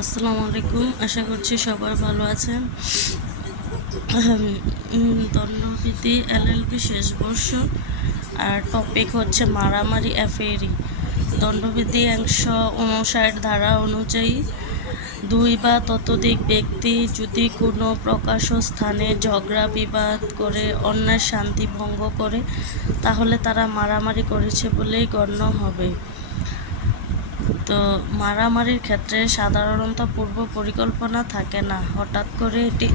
আসসালামু আলাইকুম। আশা করছি সবাই ভালো আছেন। দণ্ডবিধি এলএলবি শেষ বর্ষ, আর টপিক হচ্ছে মারামারি অ্যাফেয়ারি। দণ্ডবিধি 159 ধারা অনুযায়ী 2 বা ততোধিক ব্যক্তি যদি কোনো প্রকাশ্য স্থানে ঝগড়া বিবাদ করে অন্যের শান্তি ভঙ্গ করে, তাহলে তারা মারামারি করেছে বলেই গণ্য হবে। তো মারামারির ক্ষেত্রে সাধারণত পূর্ব পরিকল্পনা থাকে না, হঠাৎ করে এটি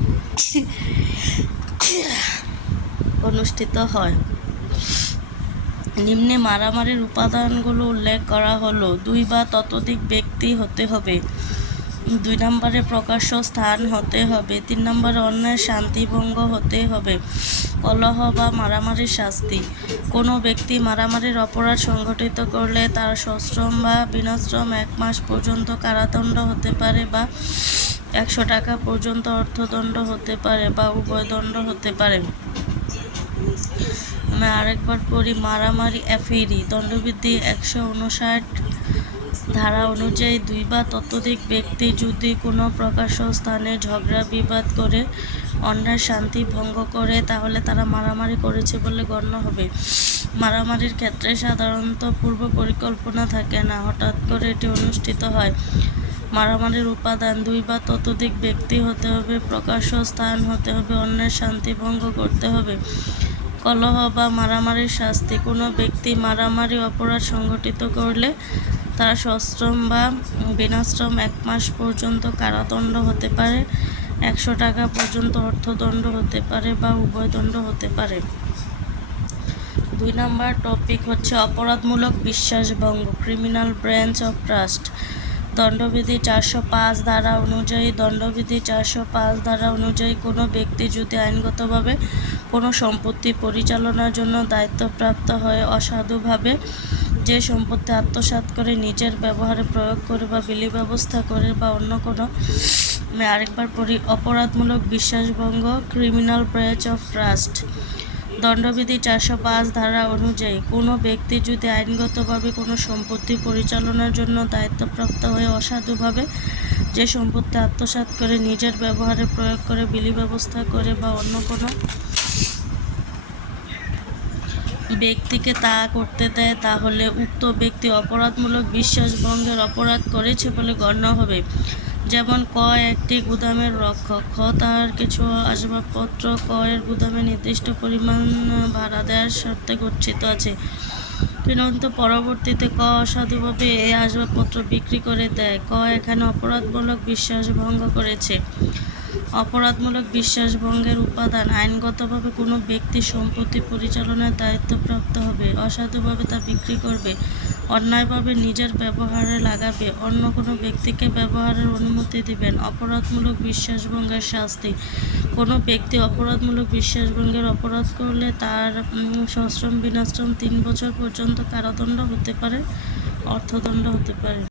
অনুষ্ঠিত হয়। নিম্নে মারামারির উপাদানগুলো উল্লেখ করা হলো। 2 বা ততোধিক ব্যক্তি হতে হবে। 2 নম্বরে প্রকাশ্য স্থান হতে হবে। 3 নম্বরে অন্যের শান্তিভঙ্গ হতে হবে। কলহ বা মারামারির শাস্তি: কোনো ব্যক্তি মারামারির অপরাধ সংঘটিত করলে তার সশ্রম বা বিনাশ্রম 1 মাস পর্যন্ত কারাদণ্ড হতে পারে, বা 100 টাকা পর্যন্ত অর্থদণ্ড হতে পারে, বা উভয় দণ্ড হতে পারে। আমি আরেকবার পড়ি। মারামারি অ্যাফেয়ারি। দণ্ডবিধি 159 ধারা অনুযায়ী 2 বা ততোধিক ব্যক্তি যদি কোনো প্রকাশ্য স্থানে ঝগড়া বিবাদ করে অন্যের শান্তি ভঙ্গ করে, তাহলে তারা মারামারি করেছে বলে গণ্য হবে। মারামারির ক্ষেত্রে সাধারণত পূর্ব পরিকল্পনা থাকে না, হঠাৎ করে এটি অনুষ্ঠিত হয়। মারামারির উপাদান: 2 বা ততোধিক ব্যক্তি হতে হবে, প্রকাশ্য স্থান হতে হবে, অন্যের শান্তি ভঙ্গ করতে হবে। কলহ বা মারামারির শাস্তি: কোনো ব্যক্তি মারামারি অপরাধ সংঘটিত করলে তার সশ্রম বা বিনাশ্রম 1 মাস পর্যন্ত কারাদণ্ড হতে পারে, 100 টাকা পর্যন্ত অর্থদণ্ড হতে পারে, বা উভয় দণ্ড হতে পারে। 2 নম্বর টপিক হচ্ছে অপরাধমূলক বিশ্বাসভঙ্গ, ক্রিমিনাল ব্রেচ অফ ট্রাস্ট। দণ্ডবিধি 405 ধারা অনুযায়ী কোনো ব্যক্তি যদি আইনগতভাবে কোনো সম্পত্তি পরিচালনার জন্য দায়িত্বপ্রাপ্ত হয়ে অসাধুভাবে যে সম্পত্তি আত্মসাৎ করে নিজের ব্যবহারে প্রয়োগ করে বা বিলি ব্যবস্থা করে, বা অন্য কোনো আরেকবার পড়ি অপরাধমূলক বিশ্বাসভঙ্গ, ক্রিমিনাল ব্রেচ অফ ট্রাস্ট। দণ্ডবিধি 405 ধারা অনুযায়ী কোনো ব্যক্তি যদি আইনগতভাবে কোনো সম্পত্তি পরিচালনার জন্য দায়িত্বপ্রাপ্ত হয়ে অসাধুভাবে যে সম্পত্তি আত্মসাৎ করে নিজের ব্যবহারে প্রয়োগ করে বিলি ব্যবস্থা করে, বা অন্য কোনো ব্যক্তিকে তা করতে দেয়, তাহলে উক্ত ব্যক্তি অপরাধমূলক বিশ্বাসভঙ্গের অপরাধ করেছে বলে গণ্য হবে। যেমন ক একটি গুদামের রক্ষক, খ তার কিছু আসবাবপত্র ক এর গুদামে নির্দিষ্ট পরিমাণ ভাড়া দেওয়ার শর্তে গচ্ছিত আছে, কিন্তু পরবর্তীতে ক অসাধুভাবে এই আসবাবপত্র বিক্রি করে দেয়। ক এখানে অপরাধমূলক বিশ্বাসভঙ্গ করেছে। অপরাধমূলক বিশ্বাসভঙ্গের উপাদান: আইনগতভাবে কোনো ব্যক্তি সম্পত্তি পরিচালনার দায়িত্বপ্রাপ্ত হবে, অসাধুভাবে তা বিক্রি করবে, অন্যায়ভাবে নিজের ব্যবহারে লাগাবে, অন্য কোনো ব্যক্তিকে ব্যবহারের অনুমতি দিবেন। অপরাধমূলক বিশ্বাসভঙ্গের শাস্তি: কোনো ব্যক্তি অপরাধমূলক বিশ্বাসভঙ্গের অপরাধ করলে তার সশ্রম বিনাশ্রম 3 বছর পর্যন্ত কারাদণ্ড হতে পারে, অর্থদণ্ড হতে পারে।